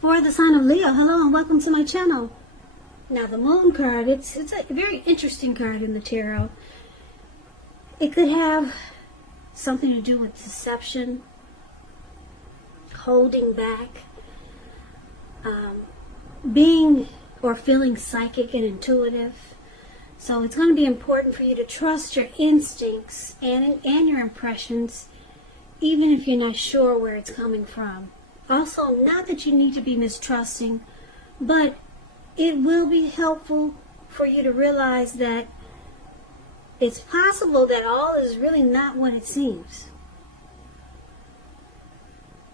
For the sign of Leo, hello and welcome to my channel. Now the moon card, it's a very interesting card in the tarot. It could have something to do with deception, holding back, being or feeling psychic and intuitive. So it's going to be important for you to trust your instincts and your impressions, even if you're not sure where it's coming from. Also, not that you need to be mistrusting, but it will be helpful for you to realize that it's possible that all is really not what it seems.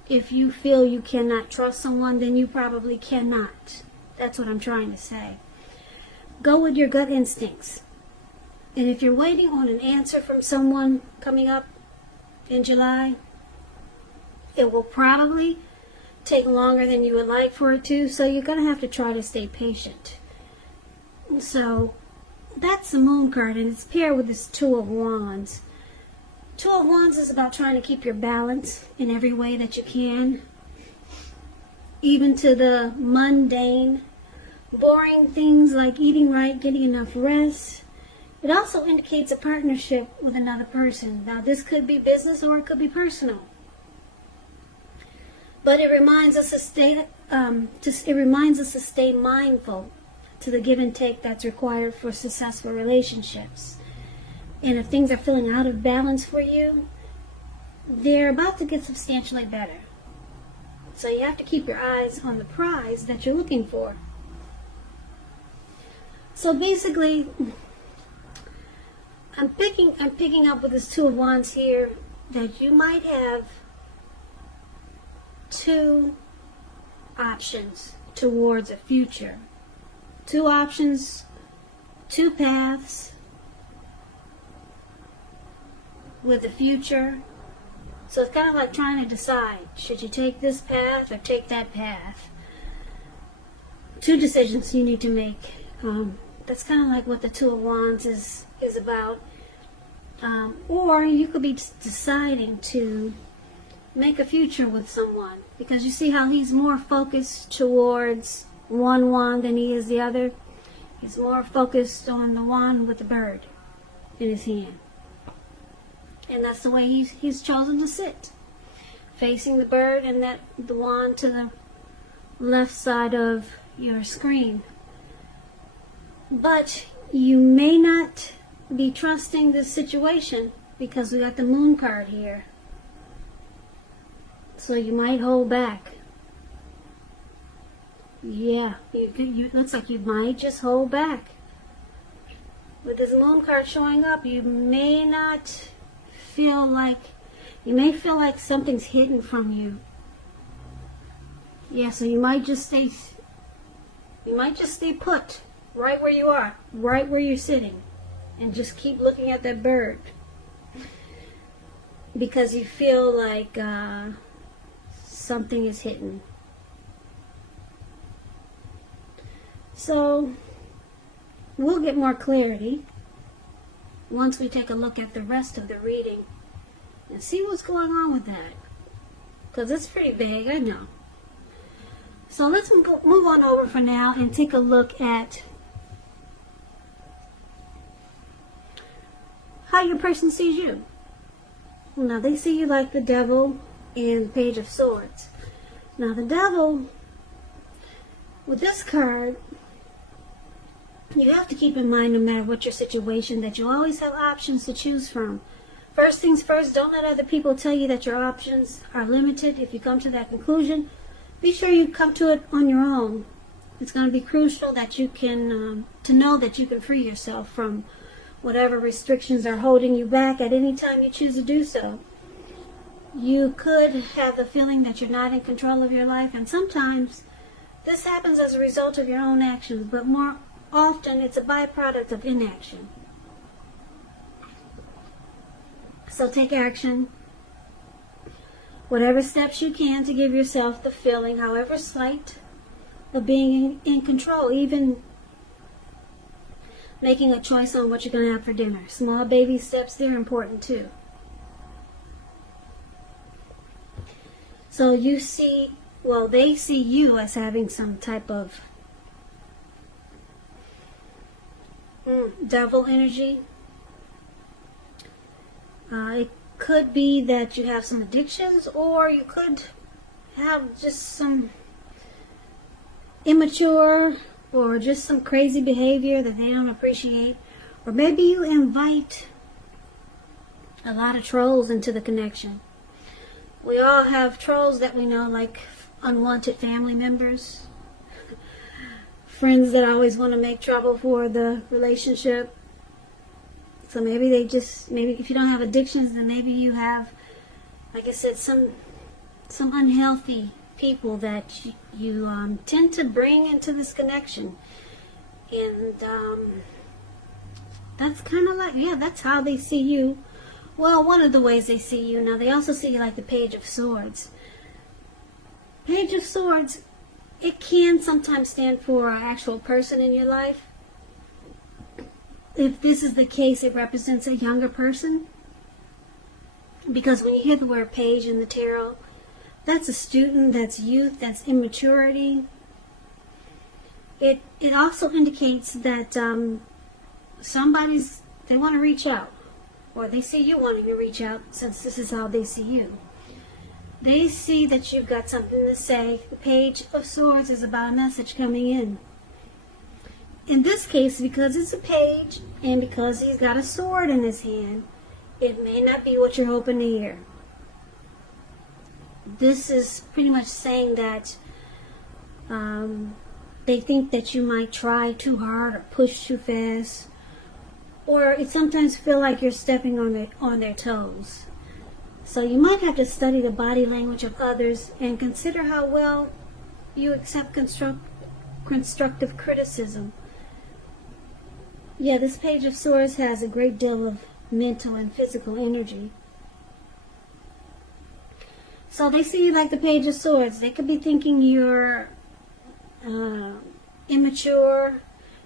If you feel you cannot trust someone, then you probably cannot. That's what I'm trying to say. Go with your gut instincts. And if you're waiting on an answer from someone coming up in July, it will probably take longer than you would like for it to, so you're going to have to try to stay patient. So that's the moon card, and it's paired with this Two of Wands. Two of Wands is about trying to keep your balance in every way that you can, even to the mundane, boring things like eating right, getting enough rest. It also indicates a partnership with another person. Now this could be business or it could be personal. But it reminds us to stay mindful to the give and take that's required for successful relationships. And if things are feeling out of balance for you, they're about to get substantially better. So you have to keep your eyes on the prize that you're looking for. So basically, I'm picking up with this Two of Wands here that you might have two options towards a future. Two options, two paths with the future. So it's kind of like trying to decide, should you take this path or take that path? Two decisions you need to make. That's kind of like what the Two of Wands is about. Or you could be deciding to make a future with someone, because you see how he's more focused towards one wand than he is the other. He's more focused on the wand with the bird in his hand, and that's the way he's chosen to sit, facing the bird and the wand to the left side of your screen. But you may not be trusting this situation because we got the moon card here. So you might hold back. Yeah, you looks like you might just hold back. With this moon card showing up, you may feel like something's hidden from you. Yeah, so you might just stay put right where you are, right where you're sitting, and just keep looking at that bird because you feel like something is hidden. So we'll get more clarity once we take a look at the rest of the reading and see what's going on with that, because it's pretty vague, I know. So let's move on over for now and take a look at how your person sees you. Now they see you like the Devil and the Page of Swords. Now the Devil, with this card, you have to keep in mind, no matter what your situation, that you always have options to choose from. First things first, don't let other people tell you that your options are limited. If you come to that conclusion, be sure you come to it on your own. It's going to be crucial that you can, to know that you can free yourself from whatever restrictions are holding you back at any time you choose to do so. You could have the feeling that you're not in control of your life, and sometimes this happens as a result of your own actions, but more often it's a byproduct of inaction. So take action. Whatever steps you can to give yourself the feeling, however slight, of being in control. Even making a choice on what you're going to have for dinner. Small baby steps, they're important too. So you see well, they see you as having some type of devil energy. It could be that you have some addictions, or you could have just some immature or just some crazy behavior that they don't appreciate. Or maybe you invite a lot of trolls into the connection. We all have trolls that we know, like unwanted family members, friends that always want to make trouble for the relationship. So maybe maybe if you don't have addictions, then maybe you have, like I said, some unhealthy people that you tend to bring into this connection. And that's kind of like, yeah, that's how they see you. Well, one of the ways they see you. Now, they also see you like the Page of Swords. Page of Swords, it can sometimes stand for an actual person in your life. If this is the case, it represents a younger person. Because when you hear the word page in the tarot, that's a student, that's youth, that's immaturity. It also indicates that they want to reach out. Or they see you wanting to reach out, since this is how they see you. They see that you've got something to say. The Page of Swords is about a message coming in. In this case, because it's a page, and because he's got a sword in his hand, it may not be what you're hoping to hear. This is pretty much saying that they think that you might try too hard or push too fast, or it sometimes feel like you're stepping on their toes. So you might have to study the body language of others and consider how well you accept constructive criticism. Yeah, this Page of Swords has a great deal of mental and physical energy. So they see you like the Page of Swords. They could be thinking you're immature,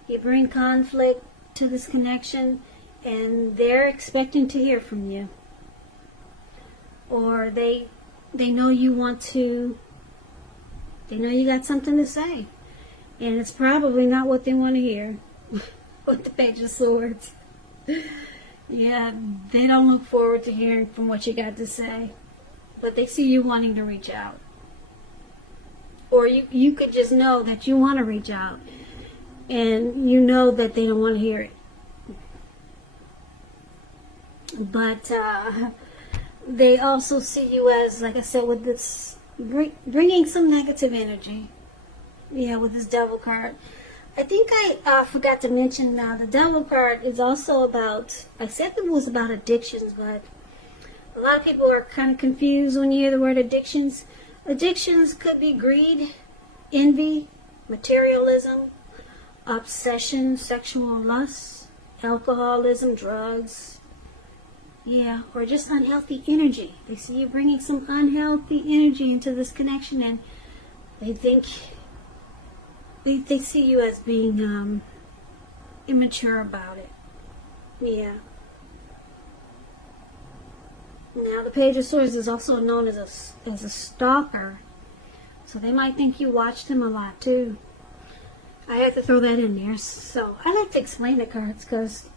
you bring conflict to this connection, and they're expecting to hear from you. Or they know you got something to say, and it's probably not what they want to hear. With the Page of Swords. Yeah, they don't look forward to hearing from what you got to say, but they see you wanting to reach out. Or you could just know that you want to reach out, and you know that they don't want to hear it. But they also see you as, like I said, with this bringing some negative energy. Yeah, with this Devil card. I think I forgot to mention now, the Devil card is also about, I said it was about addictions, but a lot of people are kind of confused when you hear the word addictions. Addictions could be greed, envy, materialism, obsession, sexual lust, alcoholism, drugs, yeah, or just unhealthy energy. They see you bringing some unhealthy energy into this connection, and they think they see you as being immature about it. Yeah. Now, the Page of Swords is also known as a stalker, so they might think you watched him a lot too. I have to throw that in there. So I like to explain the cards because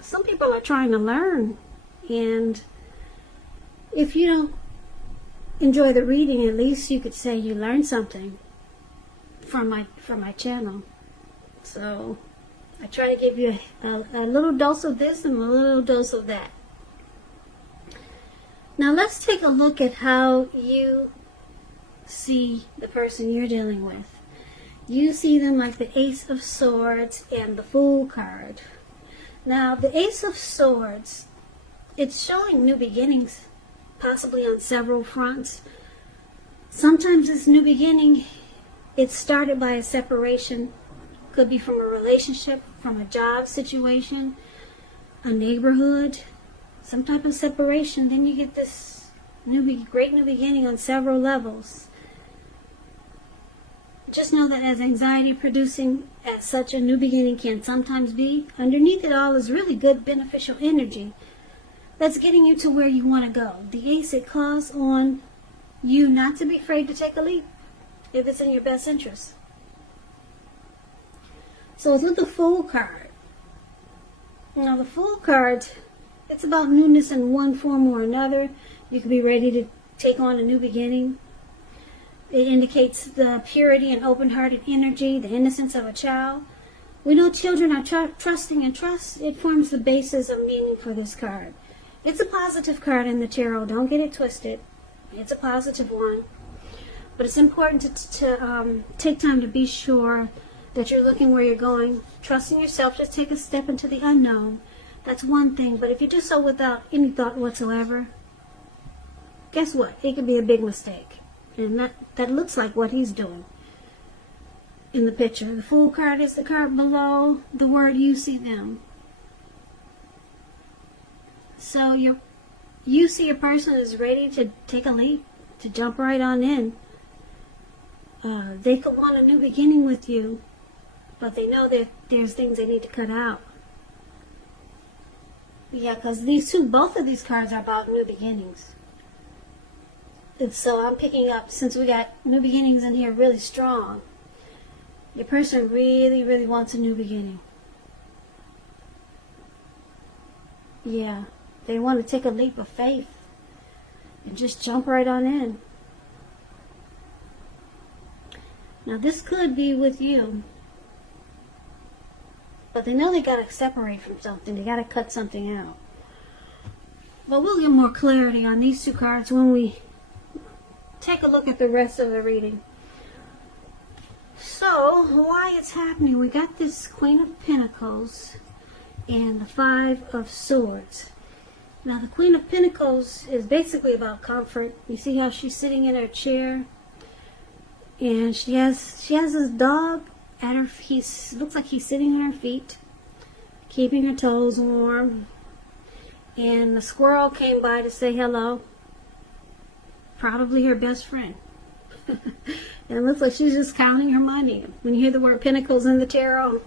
some people are trying to learn, and if you don't enjoy the reading, at least you could say you learned something from my channel. So I try to give you a little dose of this and a little dose of that. Now let's take a look at how you see the person you're dealing with. You see them like the Ace of Swords and the Fool card. Now the Ace of Swords, it's showing new beginnings, possibly on several fronts. Sometimes this new beginning, it's started by a separation. Could be from a relationship, from a job situation, a neighborhood, some type of separation. Then you get this great new beginning on several levels. Just know that as anxiety producing as such a new beginning can sometimes be, underneath it all is really good beneficial energy that's getting you to where you want to go. The Ace, it calls on you not to be afraid to take a leap. if it's in your best interest. So it's with the Fool card. Now the Fool card, it's about newness in one form or another. You could be ready to take on a new beginning. It indicates the purity and open-hearted energy, the innocence of a child. We know children are trusting, and trust, it forms the basis of meaning for this card. It's a positive card in the tarot. Don't get it twisted. It's a positive one. But it's important to take time to be sure that you're looking where you're going, trusting yourself. Just take a step into the unknown. That's one thing. But if you do so without any thought whatsoever, guess what? It could be a big mistake. And that looks like what he's doing in the picture. The Fool card is the card below the word you see them. So you see a person is ready to take a leap, to jump right on in. They could want a new beginning with you, but they know that there's things they need to cut out. Yeah, because both of these cards are about new beginnings. And so I'm picking up, since we got new beginnings in here really strong, your person really, really wants a new beginning. Yeah, they want to take a leap of faith and just jump right on in. Now this could be with you, but they know they got to separate from something. They got to cut something out. But we'll get more clarity on these two cards when we take a look at the rest of the reading. So, why it's happening? We got this Queen of Pentacles and the Five of Swords. Now, the Queen of Pentacles is basically about comfort. You see how she's sitting in her chair, and she has this dog at her. Looks like he's sitting on her feet, keeping her toes warm. And the squirrel came by to say hello. Probably her best friend. And it looks like she's just counting her money. When you hear the word Pentacles in the tarot,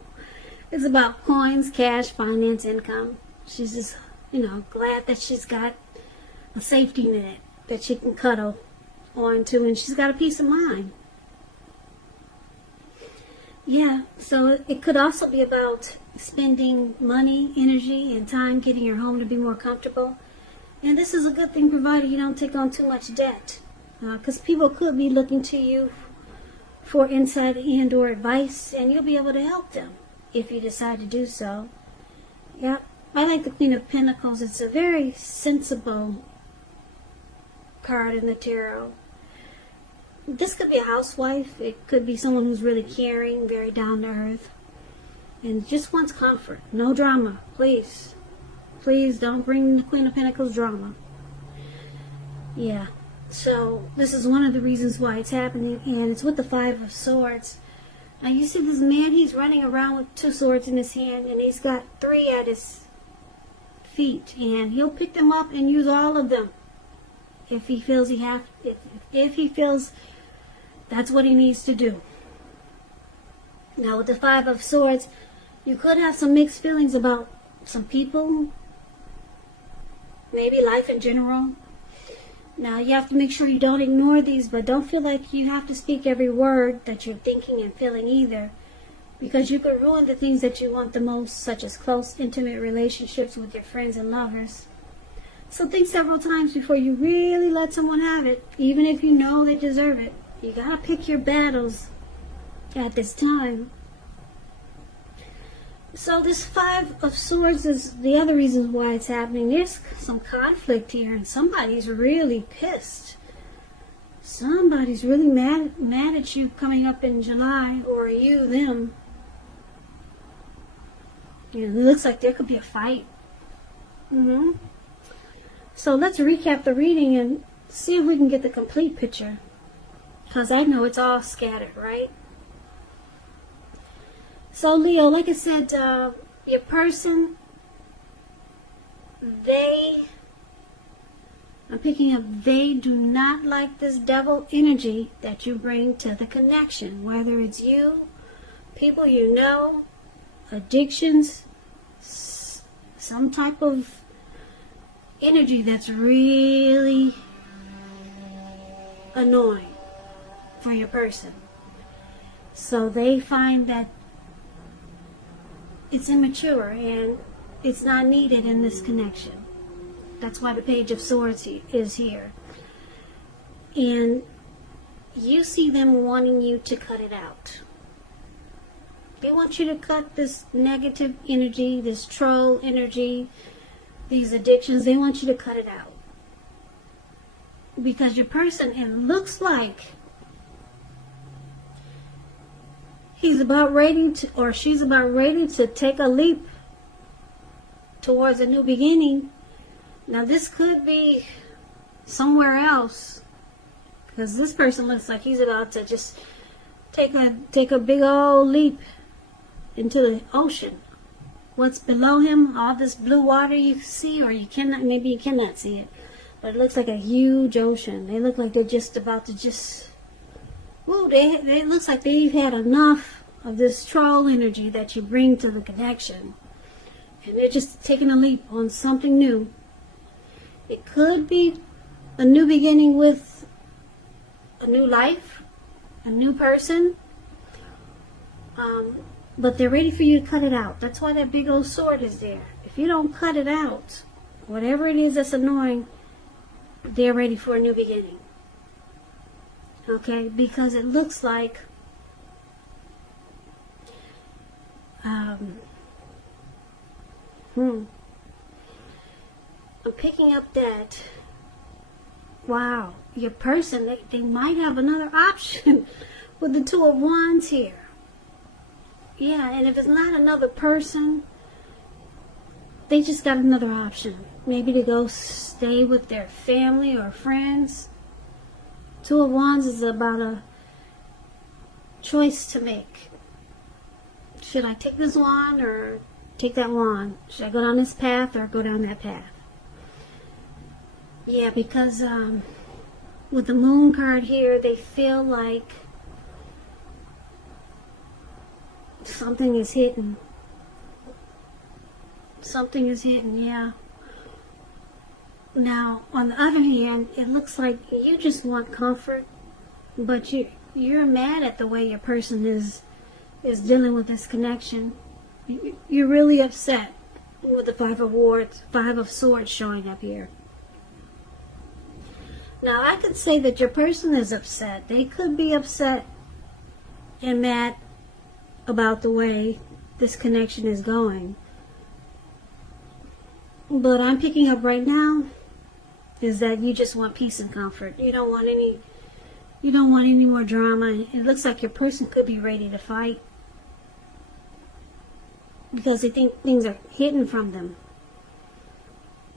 it's about coins, cash, finance, income. She's just, glad that she's got a safety net that she can cuddle onto, and she's got a peace of mind. Yeah, so it could also be about spending money, energy, and time getting your home to be more comfortable. And this is a good thing provided you don't take on too much debt. Because people could be looking to you for insight and or advice, and you'll be able to help them if you decide to do so. Yeah, I like the Queen of Pentacles. It's a very sensible card in the tarot. This could be a housewife. It could be someone who's really caring, very down to earth, and just wants comfort. No drama, please. Please don't bring the Queen of Pentacles drama. Yeah. So this is one of the reasons why it's happening, and it's with the Five of Swords. Now you see this man, he's running around with two swords in his hand, and he's got three at his feet, and he'll pick them up and use all of them if he feels if he feels that's what he needs to do. Now with the Five of Swords, you could have some mixed feelings about some people, maybe life in general. Now, you have to make sure you don't ignore these, but don't feel like you have to speak every word that you're thinking and feeling either, because you could ruin the things that you want the most, such as close, intimate relationships with your friends and lovers. So think several times before you really let someone have it, even if you know they deserve it. You gotta pick your battles at this time. So this Five of Swords is the other reason why it's happening. There's some conflict here, and somebody's really pissed. Somebody's really mad at you coming up in July, or you, them. It looks like there could be a fight. So let's recap the reading and see if we can get the complete picture, because I know it's all scattered, right? So Leo, like I said, your person, I'm picking up, they do not like this devil energy that you bring to the connection, whether it's you, people you know, addictions, some type of energy that's really annoying. for your person. So they find that it's immature and it's not needed in this connection. That's why the Page of Swords is here. And you see them wanting you to cut it out. They want you to cut this negative energy, this troll energy, these addictions. They want you to cut it out. Because your person, it looks like he's about ready to, or she's about ready to take a leap towards a new beginning. Now this could be somewhere else, because this person looks like he's about to just take a big old leap into the ocean. What's below him, all this blue water you see, or you cannot, maybe you cannot see it, but it looks like a huge ocean. They look like they're just about to just, whoa, it looks like they've had enough of this troll energy that you bring to the connection. And they're just taking a leap on something new. It could be a new beginning with a new life, a new person. But they're ready for you to cut it out. That's why that big old sword is there. If you don't cut it out, whatever it is that's annoying, they're ready for a new beginning. Okay? Because it looks like I'm picking up that, wow, your person, they might have another option with the Two of Wands here. Yeah, and if it's not another person, they just got another option. Maybe to go stay with their family or friends. Two of Wands is about a choice to make. Should I take this wand or take that wand? Should I go down this path or go down that path? Yeah, because with the Moon card here, they feel like something is hidden. Something is hidden, yeah. Now, on the other hand, it looks like you just want comfort, but you're mad at the way your person is dealing with this connection. You're really upset with the Five of Swords showing up here. Now, I could say that your person is upset. They could be upset and mad about the way this connection is going. But I'm picking up right now is that you just want peace and comfort. You don't want any more drama. It looks like your person could be ready to fight because they think things are hidden from them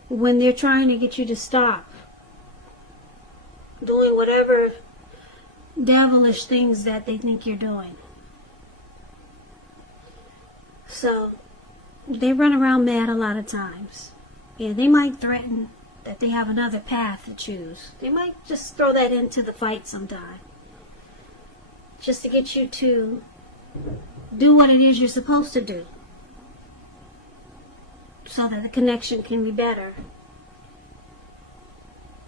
when they're trying to get you to stop doing whatever devilish things that they think you're doing. So they run around mad a lot of times. Yeah, they might threaten that they have another path to choose. They might just throw that into the fight sometime, just to get you to do what it is you're supposed to do, so that the connection can be better.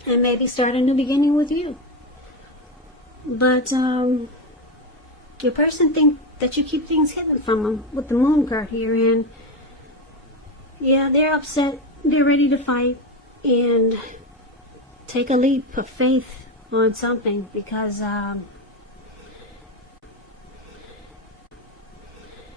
And maybe start a new beginning with you. But your person think that you keep things hidden from them with the Moon card here, and yeah, they're upset. They're ready to fight and take a leap of faith on something because